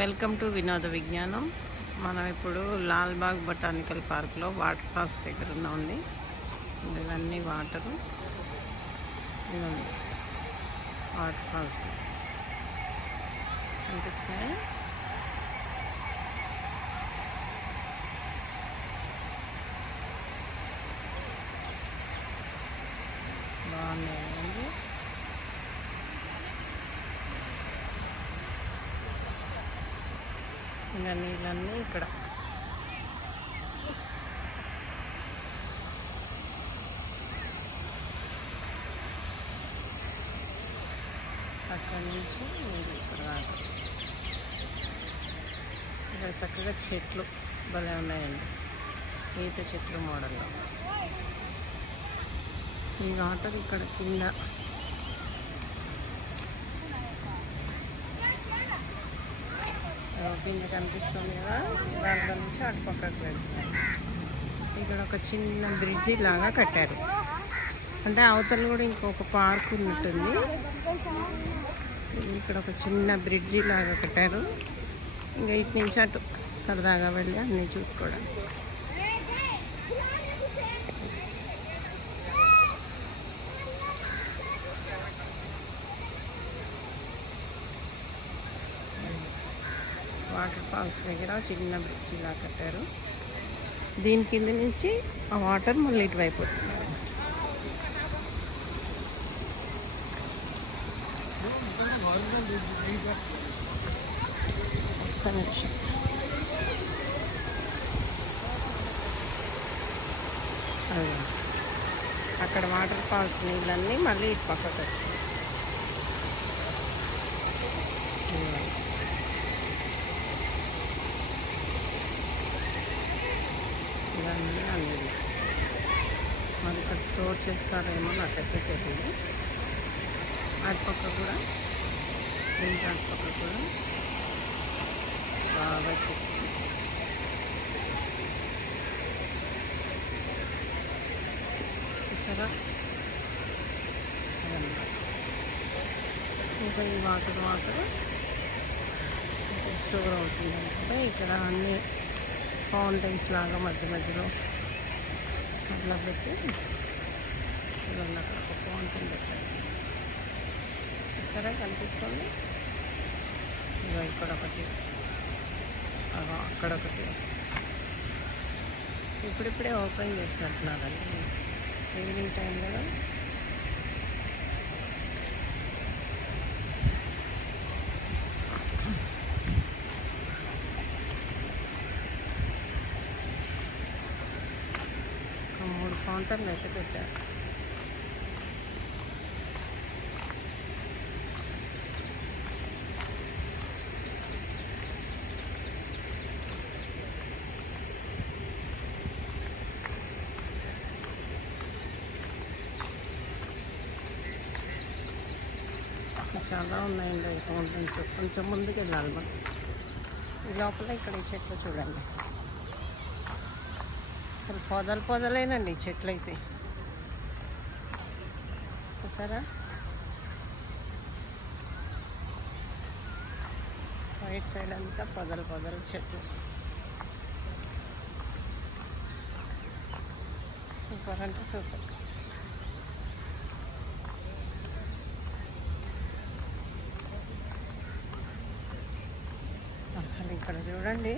Welcome to వినోద విజ్ఞానం. మనం ఇప్పుడు లాల్బాగ్ బొటానికల్ పార్క్లో వాటర్ ఫాల్స్ దగ్గర ఉంది. ఇవన్నీ వాటరు, ఇవన్నీ వాటర్ ఫాల్స్ కనిపిస్తున్నాయి. బాగున్నాయండి. ఇంకా నీళ్ళన్నీ ఇక్కడ అక్కడి నుంచి నీళ్ళు ఇక్కడ రాదు. ఇక్కడ చక్కగా చెట్లు భలే ఉన్నాయండి, ఈత చెట్లు మోడల్లో. ఈ వాటర్ ఇక్కడ కింద కింద కనిపిస్తుంది కదా, దాంట్లో నుంచి అటు పక్కకు వెళ్తున్నాయి. ఇక్కడ ఒక చిన్న బ్రిడ్జి లాగా కట్టారు, అంటే అవతల కూడా ఇంకొక పార్క్ ఉన్నట్టుంది. ఇక్కడ ఒక చిన్న బ్రిడ్జి లాగా కట్టారు. ఇంకా ఇటు నుంచి అటు సరదాగా వెళ్ళి అన్నీ చూసుకోవడానికి. వాటర్ ఫాల్స్ దగ్గర చిన్న బ్రిడ్జ్ ఇలా కట్టారు. దీని కింద నుంచి ఆ వాటర్ మళ్ళీ ఇటువైపు వస్తుంది. ఒక్క నిమిషం. అక్కడ వాటర్ ఫాల్స్ నీళ్ళన్నీ మళ్ళీ ఇటు పక్కకు వస్తాయి. ఇవన్నీ అన్నీ మరి ఇక్కడ స్టోర్ చేస్తారేమో నాకైతే తెలియదు. అటుపక్క కూడా, దీనికి అటుపక్క కూడా బాగా చూసారా. ఇంకా ఈ వాటర్ స్టోర్ అవుతుంది అనుకుంటే ఇక్కడ అన్నీ ఫౌంటైన్స్ లాగా మధ్య మధ్యలో అట్లా పెట్టి ఇవన్నీ అక్కడ ఒక ఫౌంటైన్ పెట్టారు. సరే కనిపిస్తుంది. ఇక ఇక్కడ ఒకటి, అక్కడ ఒకటి. ఇప్పుడిప్పుడే ఓపెన్ చేసినట్టున్నారండి, ఈవినింగ్ టైం కదా. మూడు ఫౌంటైన్లు అయితే పెట్టారు. చాలా ఉన్నాయండి ఫౌంటైన్స్. కొంచెం ముందుకు వెళ్ళాలి మనం. ఈ లోపల ఇక్కడ ఈ చెట్లు చూడండి, అసలు పొదలేనండి ఈ చెట్లు అయితే. చూసారా, రైట్ సైడ్ అంతా పొదలు చెట్లు. సూపర్ అంటే సూపర్. అసలు ఇక్కడ చూడండి,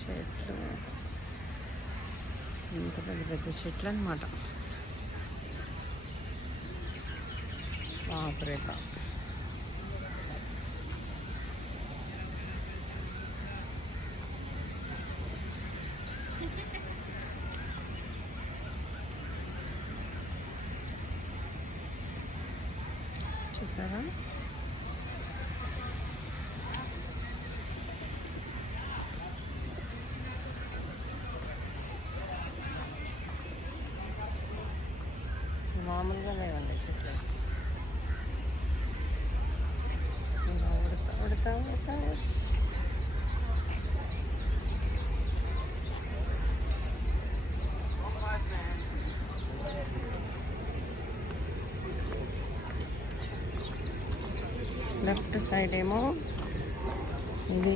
చెట్లు ఇంత పెద్ద పెద్ద చెట్లు అన్నమాట. బాప్రేప. చూసారా, మామూలుగా లేవండి చెట్లు. ఉడతా లెఫ్ట్ సైడ్ ఏమో ఇది.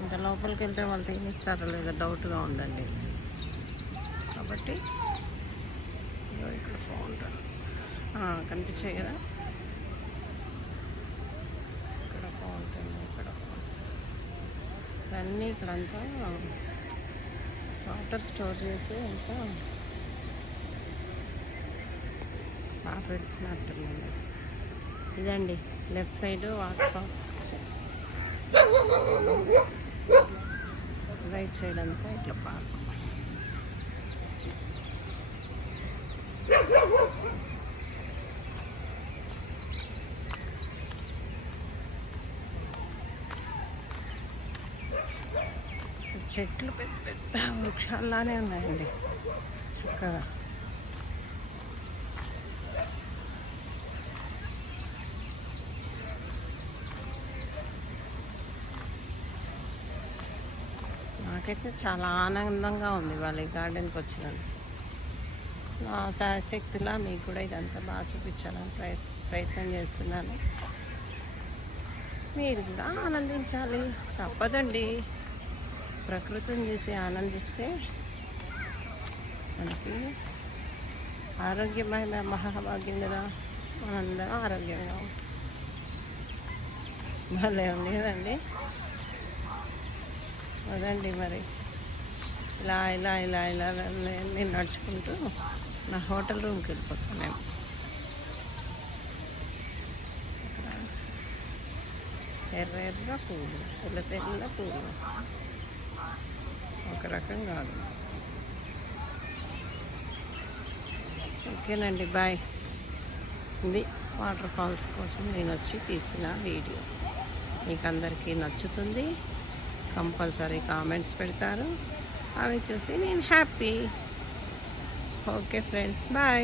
ఇంత లోపలికి వెళ్తే వాళ్ళు తీనిస్తారో లేదో డౌట్గా ఉందండి. కాబట్టి ఇక్కడ ఫౌంటైన్ కనిపించాయి కదా, ఇక్కడ ఫౌంటైన్, ఇక్కడ ఇవన్నీ ఇక్కడంతా వాటర్ స్టోర్ చేసి అంతా బాగా పెడుతున్నట్టుందండి. ఇదండి left side water fall, right side అంతా ఇట్లా పార్క్. చెట్లు పెద్ద పెద్ద వృక్షాల్లానే ఉన్నాయండి చక్కగా. నాకైతే చాలా ఆనందంగా ఉంది వాళ్ళ ఈ గార్డెన్కి వచ్చినందుకు. నా శాశక్తిలా మీకు కూడా ఇదంతా బాగా చూపించాలని ప్రయత్నం చేస్తున్నాను. మీరు కూడా ఆనందించాలి, తప్పదండి. ప్రకృతిని చూసి ఆనందిస్తే మనకి ఆరోగ్యమైన మహాభాగ్యం కదా, మనందరం ఆరోగ్యంగా ఉంటాం. భలే ఉంది కదండి. అదండి మరి ఇలా ఇలా ఇలా ఇలా నేను నడుచుకుంటూ నా హోటల్ రూమ్కి వెళ్ళిపోతాను నేను. ఎర్ర ఎర్ర పూలు, తెల్ల తెల్ల పూలు, ఒక రకం కాదు. ఓకేనండి, బాయ్. ఇది వాటర్ ఫాల్స్ కోసం నేను వచ్చి తీసిన వీడియో. మీకు అందరికీ నచ్చుతుంది, కంపల్సరీ కామెంట్స్ పెడతారు, అవి చూసి నేను హ్యాపీ. Okay friends, bye.